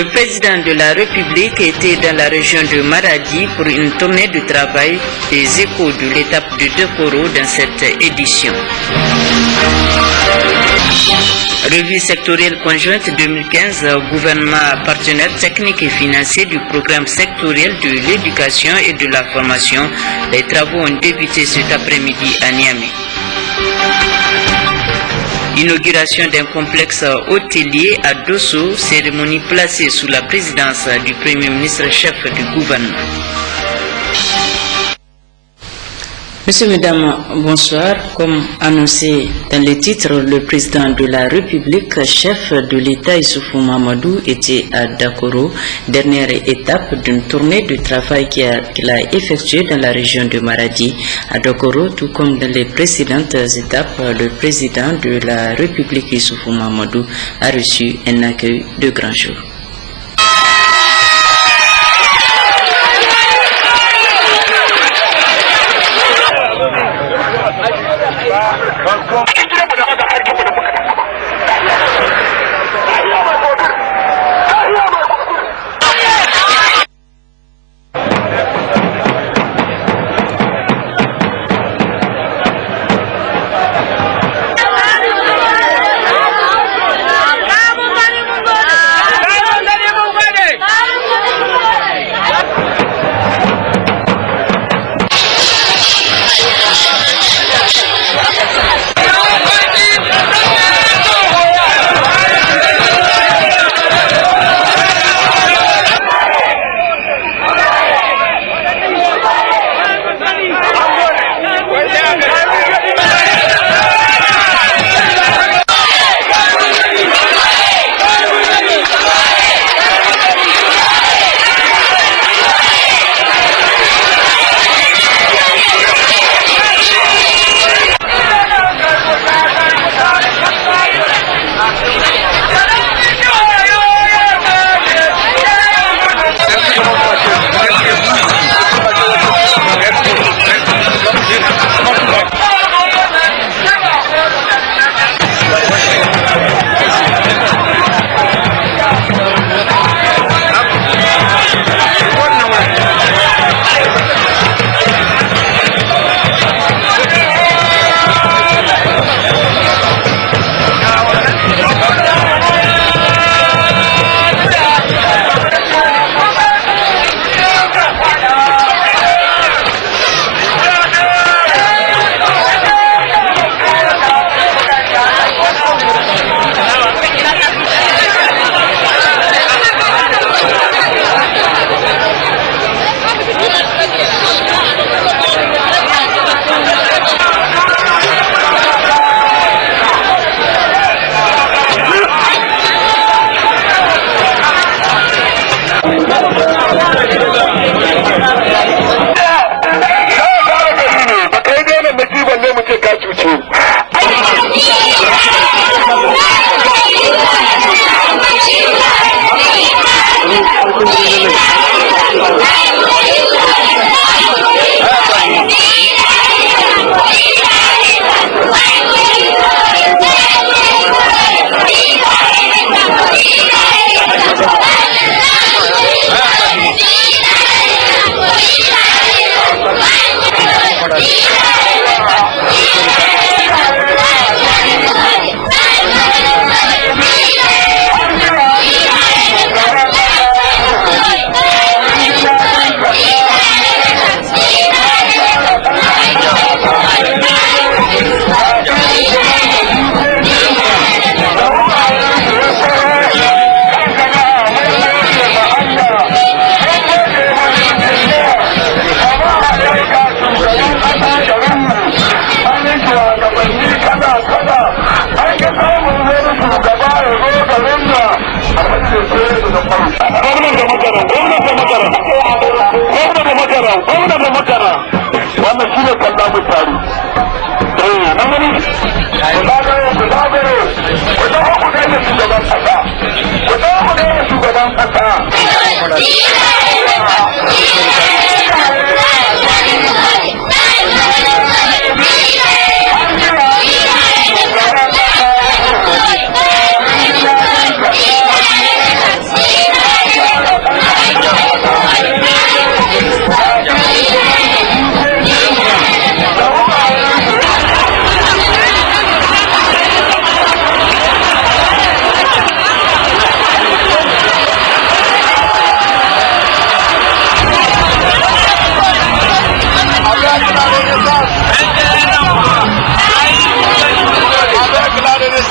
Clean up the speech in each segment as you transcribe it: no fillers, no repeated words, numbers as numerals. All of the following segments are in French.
Le président de la République était dans la région de Maradi pour une tournée de travail des échos de l'étape de Dakoro dans cette édition. Revue sectorielle conjointe 2015, gouvernement partenaire technique et financier du programme sectoriel de l'éducation et de la formation. Les travaux ont débuté cet après-midi à Niamey. Inauguration d'un complexe hôtelier à Dosso, cérémonie placée sous la présidence du Premier ministre chef du gouvernement. Messieurs, Mesdames, bonsoir. Comme annoncé dans les titres, le président de la République, chef de l'État Issoufou Mahamadou, était à Dakoro, dernière étape d'une tournée de travail qu'il a effectuée dans la région de Maradi. À Dakoro, tout comme dans les précédentes étapes, le président de la République Issoufou Mahamadou a reçu un accueil de grand jour.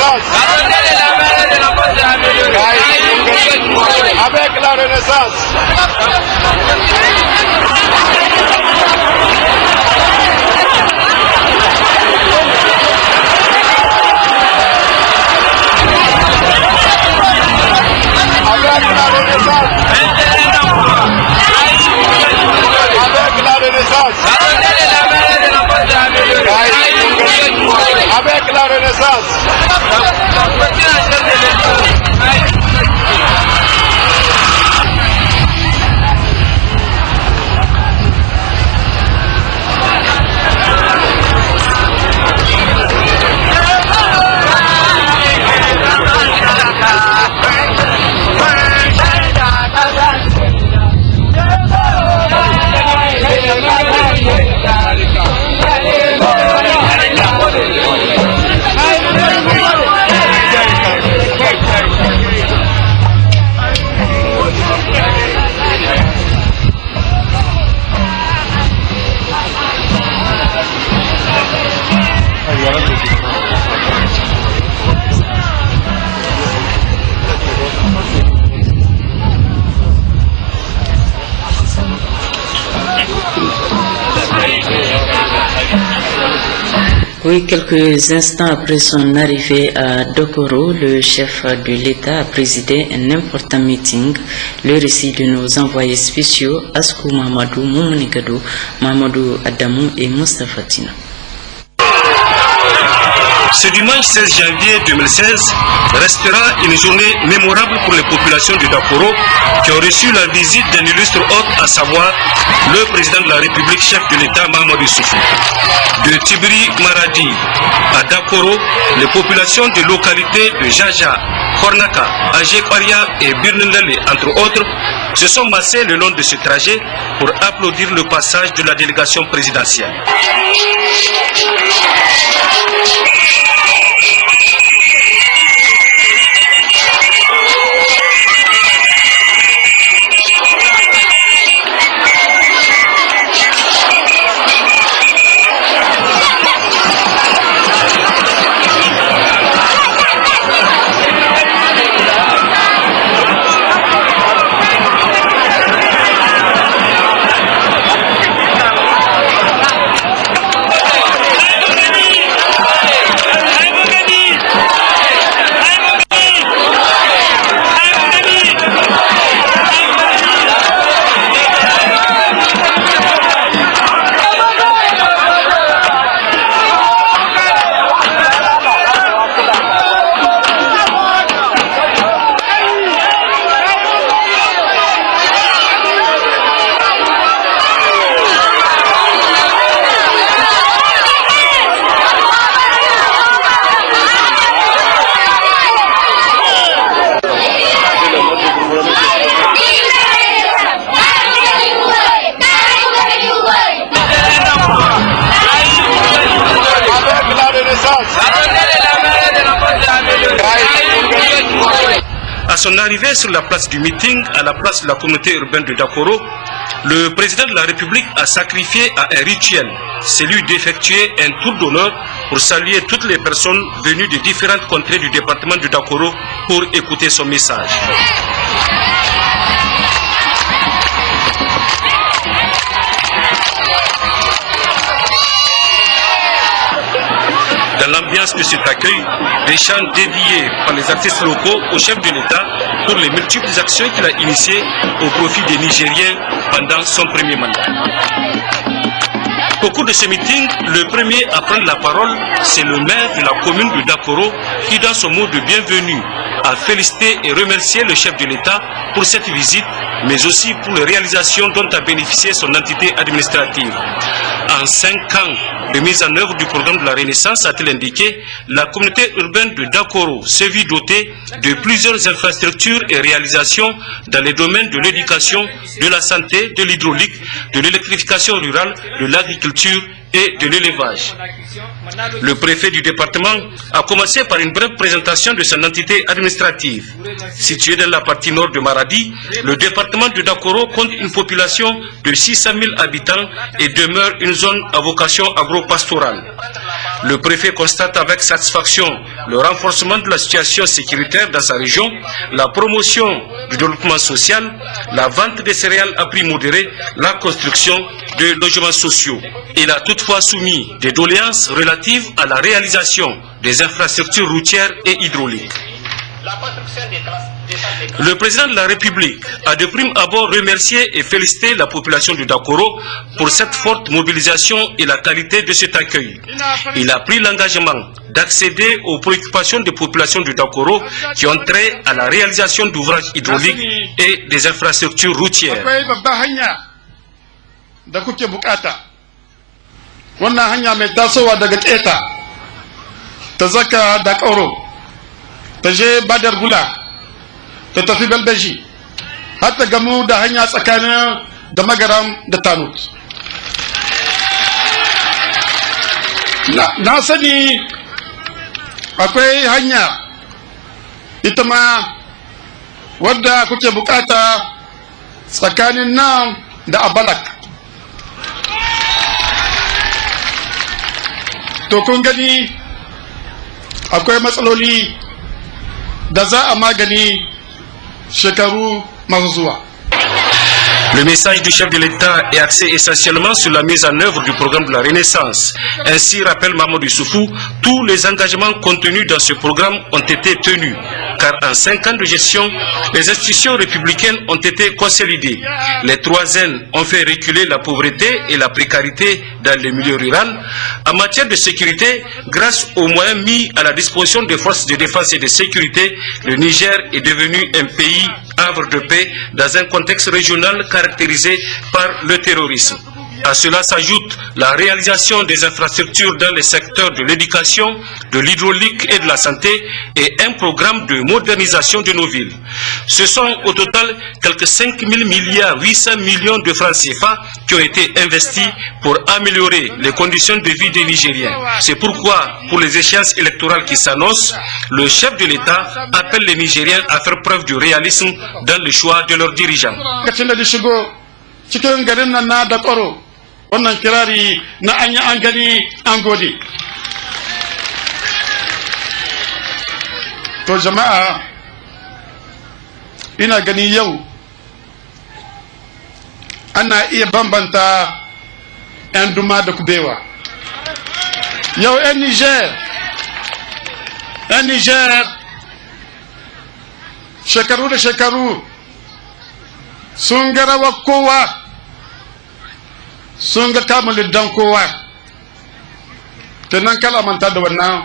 Renaissance. Avec la Renaissance. Avec la Renaissance. Oui, quelques instants après son arrivée à Dokoro, le chef de l'État a présidé un important meeting. Le récit de nos envoyés spéciaux, Askou Mamadou, Moumounigadou, Mamadou Adamou et Mustafa Tina. Ce dimanche 16 janvier 2016 restera une journée mémorable pour les populations de Dakoro qui ont reçu la visite d'un illustre hôte, à savoir le président de la République, chef de l'État Mahamadou Issoufou. De Tibiri Maradi à Dakoro, les populations des localités de Jaja, Kornaka, Ajé-Paria et Birnindale, entre autres, se sont massées le long de ce trajet pour applaudir le passage de la délégation présidentielle. À son arrivée sur la place du meeting, à la place de la communauté urbaine de Dakoro, le président de la République a sacrifié à un rituel, celui d'effectuer un tour d'honneur pour saluer toutes les personnes venues de différentes contrées du département de Dakoro pour écouter son message. Dans l'ambiance de cet accueil, des chants dédiés par les artistes locaux au chef de l'État pour les multiples actions qu'il a initiées au profit des Nigériens pendant son premier mandat. Au cours de ce meeting, le premier à prendre la parole, c'est le maire de la commune de Dakoro qui, dans son mot de bienvenue, a félicité et remercié le chef de l'État pour cette visite, mais aussi pour les réalisations dont a bénéficié son entité administrative. En 5 ans de mise en œuvre du programme de la Renaissance, a-t-il indiqué, la communauté urbaine de Dakoro s'est vue dotée de plusieurs infrastructures et réalisations dans les domaines de l'éducation, de la santé, de l'hydraulique, de l'électrification rurale, de l'agriculture et de l'élevage. Le préfet du département a commencé par une brève présentation de son entité administrative. Situé dans la partie nord de Maradi, le département de Dakoro compte une population de 600 000 habitants et demeure une zone à vocation agro-pastorale. Le préfet constate avec satisfaction le renforcement de la situation sécuritaire dans sa région, la promotion du développement social, la vente des céréales à prix modéré, la construction de logements sociaux. Il a toutefois soumis des doléances relatives à la réalisation des infrastructures routières et hydrauliques. Le président de la République a de prime abord remercié et félicité la population de Dakoro pour cette forte mobilisation et la qualité de cet accueil. Il a pris l'engagement d'accéder aux préoccupations des populations de Dakoro qui ont trait à la réalisation d'ouvrages hydrauliques et des infrastructures routières. ta tafi Belbeji har ta gamu da hanya tsakanin da Magaram da Tanut. Na sani akwai hanya ita ma wadda kuke bukata tsakanin nan da Abalak. To kun gani akwai matsaloli da za a magani shekaru masu zuwa. Le message du chef de l'État est axé essentiellement sur la mise en œuvre du programme de la Renaissance. Ainsi, rappelle Mamadou Issoufou, tous les engagements contenus dans ce programme ont été tenus, car en 5 ans de gestion, les institutions républicaines ont été consolidées. Les 3 N ont fait reculer la pauvreté et la précarité dans le milieu rural. En matière de sécurité, grâce aux moyens mis à la disposition des forces de défense et de sécurité, le Niger est devenu un pays havre de paix dans un contexte régional caractérisé par le terrorisme. À cela s'ajoute la réalisation des infrastructures dans les secteurs de l'éducation, de l'hydraulique et de la santé et un programme de modernisation de nos villes. Ce sont au total quelques 5 000 milliards 800 millions de francs CFA qui ont été investis pour améliorer les conditions de vie des Nigériens. C'est pourquoi, pour les échéances électorales qui s'annoncent, le chef de l'État appelle les Nigériens à faire preuve de réalisme dans le choix de leurs dirigeants. Wannan kirari na an gani an gode. To jama'a ina gani yau ana iya bambanta 'yan duma da kubewa. Yau 'yan Niger shekaru da shekaru sun ga rawar kowa, sun ga kamun dan kowa. Kenan kala manta da wannan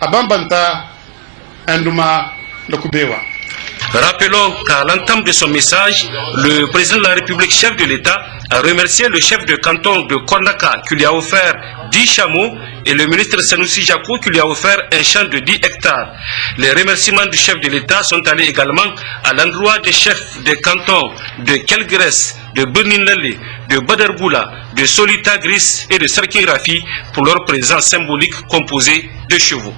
a bambanta 'yan duma da kubewa. Rappelons qu'à l'entame de son message, le président de la République, chef de l'État, a remercié le chef de canton de Kondaka qui lui a offert 10 chameaux et le ministre Sanoussi Jakou qui lui a offert un champ de 10 hectares. Les remerciements du chef de l'État sont allés également à l'endroit des chefs de canton de Kelgres, de Beninale, de Badergoula, de Solita Gris et de Sarki Rafi pour leur présence symbolique composée de chevaux.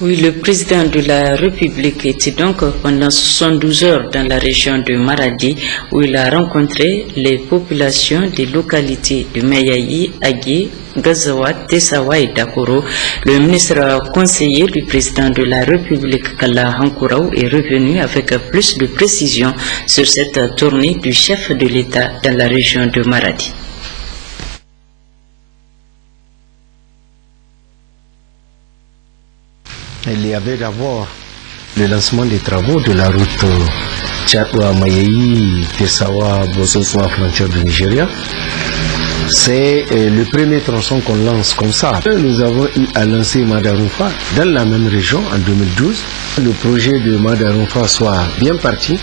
Oui, le président de la République était donc pendant 72 heures dans la région de Maradi où il a rencontré les populations des localités de Mayayi, Agui, Gazawa, Tessawa et Dakoro. Le ministre conseiller du président de la République, Kalla Hankouraou, est revenu avec plus de précision sur cette tournée du chef de l'État dans la région de Maradi. Il y avait d'abord le lancement des travaux de la route Tchadoua-Mayayi, Tessawa, Bososoa, frontière du Nigeria. C'est le premier tronçon qu'on lance comme ça. Nous avons eu à lancer Madarumfa dans la même région en 2012. Le projet de Madarumfa soit bien parti,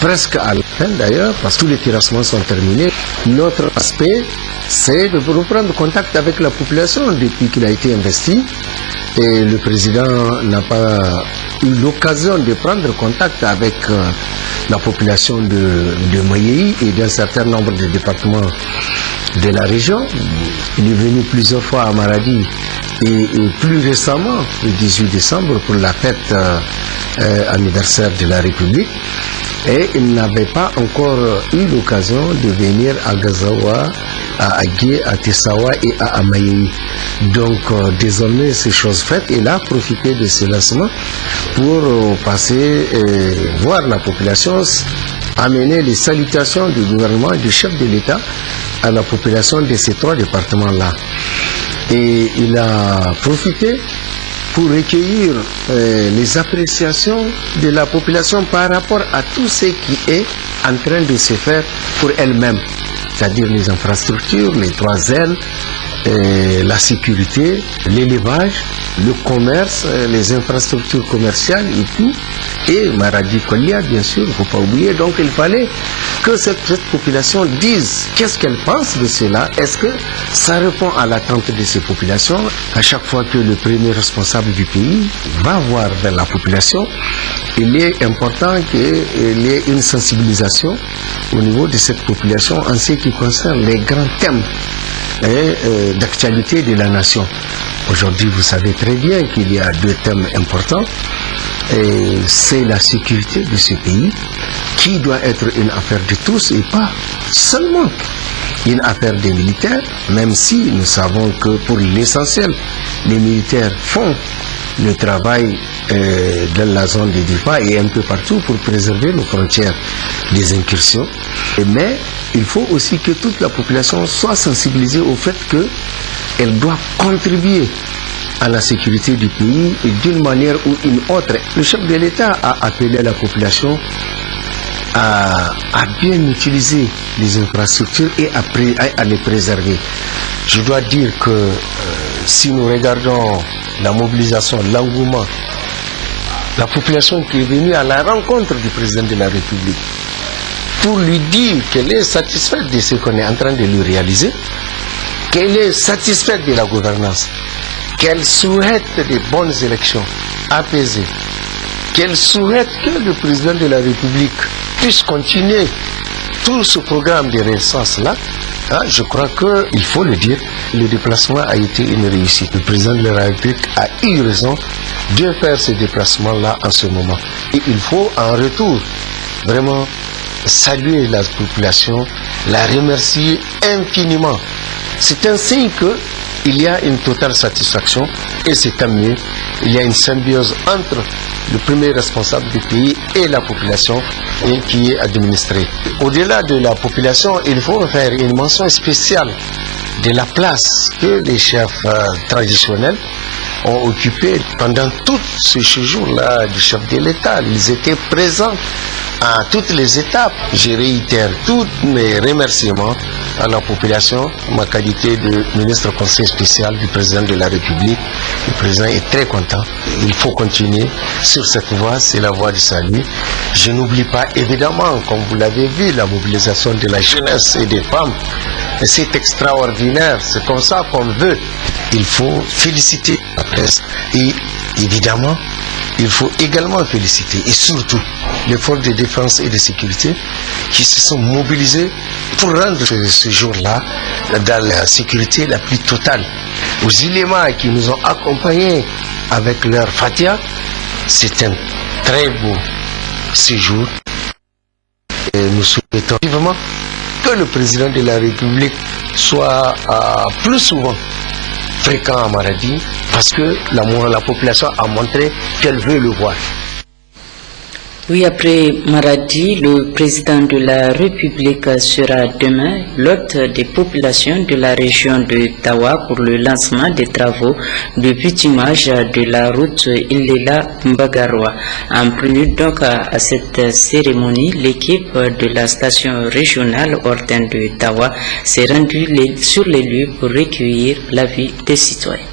presque à la fin d'ailleurs, parce que tous les terrassements sont terminés. Notre aspect, c'est de reprendre contact avec la population depuis qu'il a été investi. Et le président n'a pas eu l'occasion de prendre contact avec la population de Mayayi et d'un certain nombre de départements de la région. Il est venu plusieurs fois à Maradi et plus récemment, le 18 décembre, pour la fête anniversaire de la République. Et il n'avait pas encore eu l'occasion de venir à Gazawa, à Agué, à Tessawa et à Amaye. Donc désormais c'est chose faite. Il a profité de ce lancement pour passer voir la population, amener les salutations du gouvernement et du chef de l'État à la population de ces 3 départements-là. Et il a profité pour recueillir les appréciations de la population par rapport à tout ce qui est en train de se faire pour elle-même, c'est-à-dire les infrastructures, les 3 ailes, la sécurité, l'élevage, le commerce, les infrastructures commerciales et tout, et Maradi Kolia, bien sûr, il ne faut pas oublier. Donc il fallait que cette population dise qu'est-ce qu'elle pense de cela. Est-ce que ça répond à l'attente de ces populations? À chaque fois que le premier responsable du pays va voir vers la population, il est important qu'il y ait une sensibilisation au niveau de cette population en ce qui concerne les grands thèmes d'actualité de la nation. Aujourd'hui, vous savez très bien qu'il y a 2 thèmes importants. C'est la sécurité de ce pays qui doit être une affaire de tous et pas seulement une affaire des militaires, même si nous savons que pour l'essentiel, les militaires font le travail dans la zone de Difa et un peu partout pour préserver nos frontières des incursions. Mais il faut aussi que toute la population soit sensibilisée au fait qu'elle doit contribuer à la sécurité du pays d'une manière ou une autre. Le chef de l'État a appelé la population à bien utiliser les infrastructures et à les préserver. Je dois dire que si nous regardons la mobilisation, l'engouement, la population qui est venue à la rencontre du président de la République pour lui dire qu'elle est satisfaite de ce qu'on est en train de lui réaliser, qu'elle est satisfaite de la gouvernance, qu'elle souhaite de bonnes élections apaisées, qu'elle souhaite que le président de la République puisse continuer tout ce programme de renaissance-là. Je crois qu'il faut le dire, le déplacement a été une réussite. Le président de la République a eu raison de faire ce déplacement-là en ce moment. Et il faut en retour vraiment saluer la population, la remercier infiniment. C'est un signe qu'il y a une totale satisfaction et c'est tant mieux. Il y a une symbiose entre le premier responsable du pays et la population et qui est administrée. Au-delà de la population, il faut faire une mention spéciale de la place que les chefs traditionnels ont occupée pendant tout ce séjour-là du chef de l'État. Ils étaient présents à toutes les étapes. Je réitère tous mes remerciements à la population, ma qualité de ministre conseil spécial du président de la République. Le président est très content. Il faut continuer sur cette voie, c'est la voie du salut. Je n'oublie pas évidemment, comme vous l'avez vu, la mobilisation de la jeunesse et des femmes. C'est extraordinaire, c'est comme ça qu'on veut. Il faut féliciter la presse et évidemment, il faut également féliciter et surtout les forces de défense et de sécurité qui se sont mobilisées pour rendre ce jour-là dans la sécurité la plus totale. Aux éléments qui nous ont accompagnés avec leur fatia, c'est un très beau séjour. Et nous souhaitons vivement que le président de la République soit plus souvent fréquent à Maradi parce que la population a montré qu'elle veut le voir. Oui, après Maradi, le président de la République sera demain l'hôte des populations de la région de Tawa pour le lancement des travaux de bitumage de la route Ilela-Mbagaroua. En prélude donc à cette cérémonie, l'équipe de la station régionale Orten de Tawa s'est rendue sur les lieux pour recueillir l'avis des citoyens.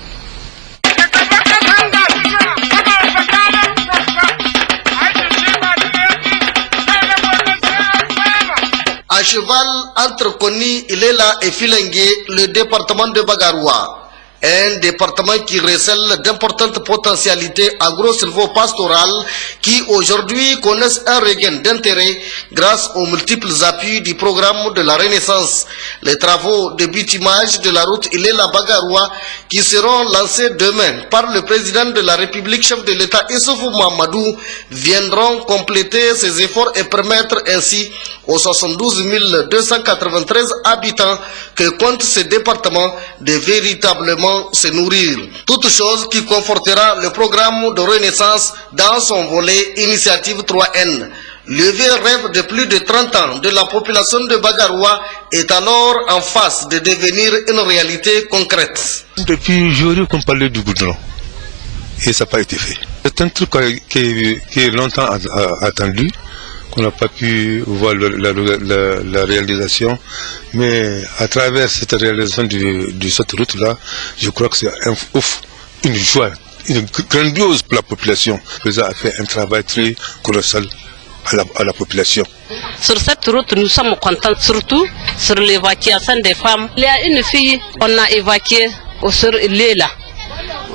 À cheval entre Koni, Ilela et Filengue, le département de Bagaroua, un département qui recèle d'importantes potentialités agro-silvopastorales qui aujourd'hui connaissent un regain d'intérêt grâce aux multiples appuis du programme de la Renaissance. Les travaux de bitumage de la route Ilela-Bagaroua qui seront lancés demain par le président de la République, chef de l'État Issoufou Mahamadou, viendront compléter ces efforts et permettre ainsi aux 72 293 habitants que compte ce département de véritablement se nourrir. Toute chose qui confortera le programme de Renaissance dans son volet Initiative 3N. Le vieux rêve de plus de 30 ans de la population de Bagaroua est alors en phase de devenir une réalité concrète. Depuis aujourd'hui qu'on parlait du goudron et ça n'a pas été fait. C'est un truc qui est longtemps attendu, qu'on n'a pas pu voir la réalisation, mais à travers cette réalisation de cette route-là, je crois que c'est une joie, une grandiose pour la population. Le président a fait un travail très colossal à la population. Sur cette route, nous sommes contents, surtout sur l'évacuation des femmes. Il y a une fille, on a évacué sur Léla.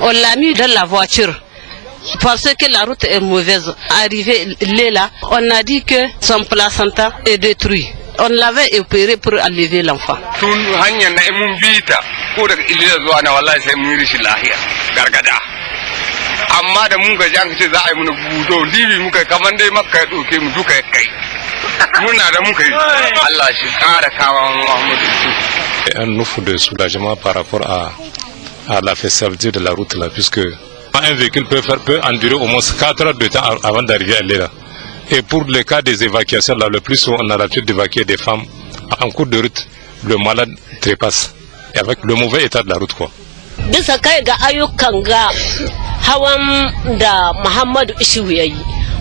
On l'a mis dans la voiture parce que la route est mauvaise. Arrivé Léla, on a dit que son placenta est détruit. On l'avait opéré pour enlever l'enfant. Amma da mun gaji an ce za a yi mana gudo libi muka kamar dai maka ya ɗauke mu duka ya kai muna da muka yi Allah shi ƙara kama Muhammadu un ouf de soulagement par rapport à la faisabilité de la route là, puisque un véhicule peut endurer au moins 4 heures de temps avant d'arriver à Léla. Et pour le cas des évacuations là, le plus souvent on a l'habitude d'évacuer des femmes en cours de route, le malade trépasse et avec le mauvais état de la route quoi. Bisa kai ga ayyukan ga hawan da Muhammadu Ishiwu yayi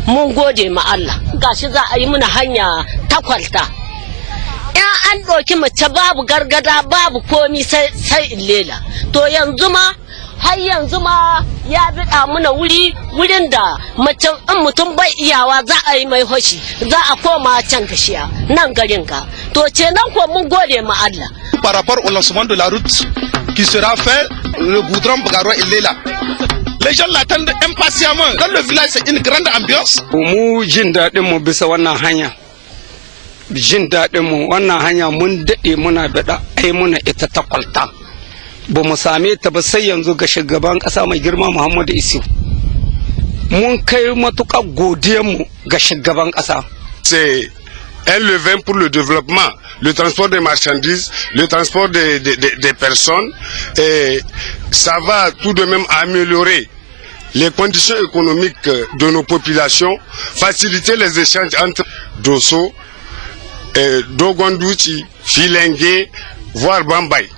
mun gode ma Allah gashi za a yi muna hanya takwalta in an ɗauki mace babu gargada babu komi sai Ilela to yanzu ma har yanzu ma ya biɗa muna wurin da mace in mutum bai iyawa za a yi mai hoshi za a koma can gashiya nan garin ga to ce nan ko mun gode ma Allah. Par rapport au lancement de la route qui sera fait, le goudron Bagaroua il est là. Les gens l'attendent impatiemment. Dans le village, c'est une grande ambiance. Mu jin daɗin mu bisa wannan hanya. Jin daɗin mu wannan hanya mun daɗe muna bada ai muna ita ta kwalta. Ba mu same ta ba sai yanzu ga shugaban ƙasa mai girma Muhammadu Isu. Mun kai matuƙa godiyar mu ga shugaban ƙasa. C'est un levain pour le développement, le transport des marchandises, le transport des personnes, et ça va tout de même améliorer les conditions économiques de nos populations, faciliter les échanges entre Dosso, Dogondouchi, Filengue, voire Bambay.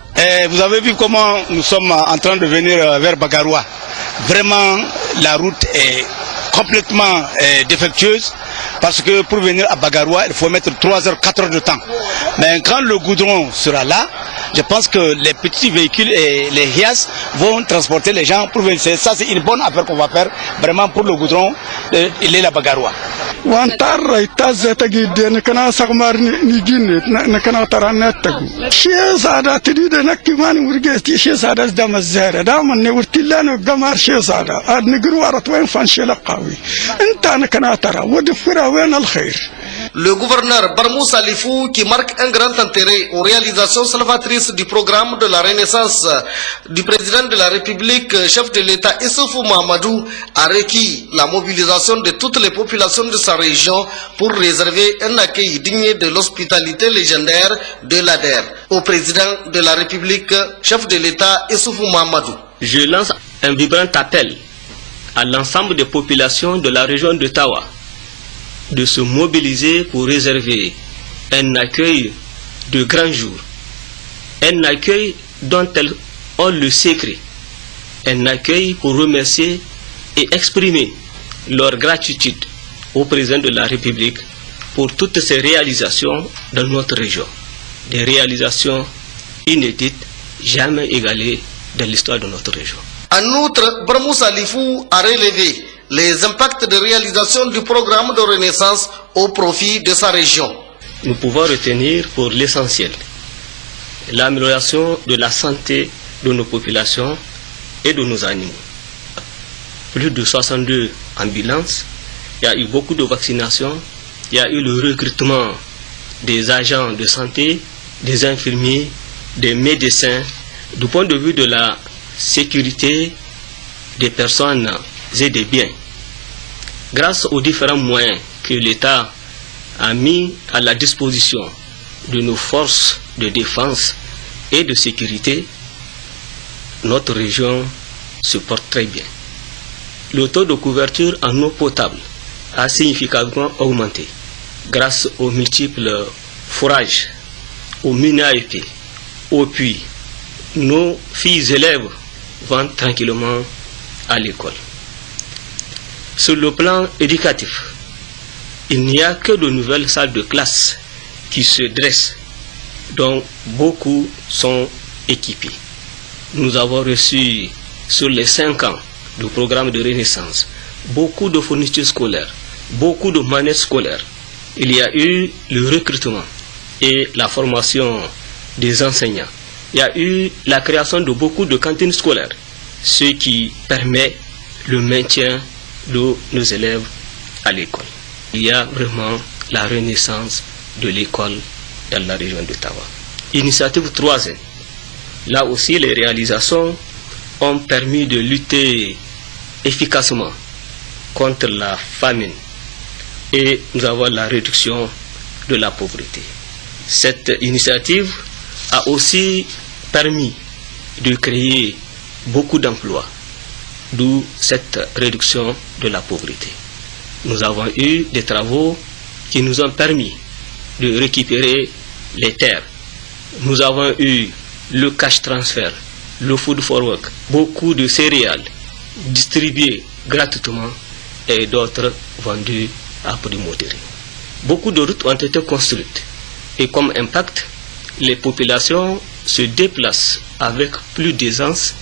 Vous avez vu comment nous sommes en train de venir vers Bagaroua. Vraiment, la route est complètement défectueuse. Parce que pour venir à Bagaroua, il faut mettre 3 heures, 4 heures de temps. Mais quand le goudron sera là, je pense que les petits véhicules et les HIAS vont transporter les gens pour venir. Ça, c'est une bonne affaire qu'on va faire vraiment pour le goudron. Il est là Bagaroua. Wantarra itazeta gidene kana sagmar ni ginne na kana tarana tagu she sada tidide nakimani urgesti she sada dama zahra dama ne urtilano gamar she sada ad nigru warat wain fan shela qawi anta na kana tara wadfira wain al khair. Le gouverneur Barmou Salifou, qui marque un grand intérêt aux réalisations salvatrices du programme de la Renaissance du président de la République, chef de l'État Issoufou Mahamadou, a requis la mobilisation de toutes les populations de sa région pour réserver un accueil digne de l'hospitalité légendaire de l'ADER au président de la République, chef de l'État Issoufou Mahamadou. Je lance un vibrant appel à l'ensemble des populations de la région de Tawa de se mobiliser pour réserver un accueil de grand jour, un accueil dont elles ont le secret, un accueil pour remercier et exprimer leur gratitude au président de la République pour toutes ces réalisations dans notre région, des réalisations inédites, jamais égalées dans l'histoire de notre région. En outre, Barmou Salifou a relevé les impacts de réalisation du programme de Renaissance au profit de sa région. Nous pouvons retenir pour l'essentiel l'amélioration de la santé de nos populations et de nos animaux. Plus de 62 ambulances, il y a eu beaucoup de vaccinations, il y a eu le recrutement des agents de santé, des infirmiers, des médecins, du point de vue de la sécurité des personnes et des biens. Grâce aux différents moyens que l'État a mis à la disposition de nos forces de défense et de sécurité, notre région se porte très bien. Le taux de couverture en eau potable a significativement augmenté grâce aux multiples forages, aux mines à épée, aux puits. Nos filles élèves vont tranquillement à l'école. Sur le plan éducatif, il n'y a que de nouvelles salles de classe qui se dressent, dont beaucoup sont équipés. Nous avons reçu sur les 5 ans du programme de Renaissance beaucoup de fournitures scolaires, beaucoup de manettes scolaires. Il y a eu le recrutement et la formation des enseignants. Il y a eu la création de beaucoup de cantines scolaires, ce qui permet le maintien de nos élèves à l'école. Il y a vraiment la renaissance de l'école dans la région d'Ottawa. Initiative 3e. Là aussi, les réalisations ont permis de lutter efficacement contre la famine et nous avons la réduction de la pauvreté. Cette initiative a aussi permis de créer beaucoup d'emplois, d'où cette réduction de la pauvreté. Nous avons eu des travaux qui nous ont permis de récupérer les terres. Nous avons eu le cash transfer, le food for work, beaucoup de céréales distribuées gratuitement et d'autres vendues à prix modéré. Beaucoup de routes ont été construites et comme impact, les populations se déplacent avec plus d'aisance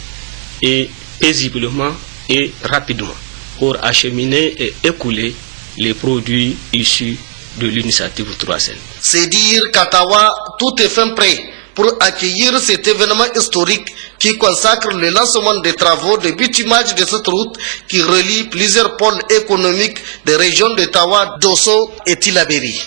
et paisiblement et rapidement pour acheminer et écouler les produits issus de l'initiative 3N. C'est dire qu'à Ottawa, tout est fin prêt pour accueillir cet événement historique qui consacre le lancement des travaux de bitumage de cette route qui relie plusieurs pôles économiques des régions d'Ottawa, d'Osso et Tillabéri.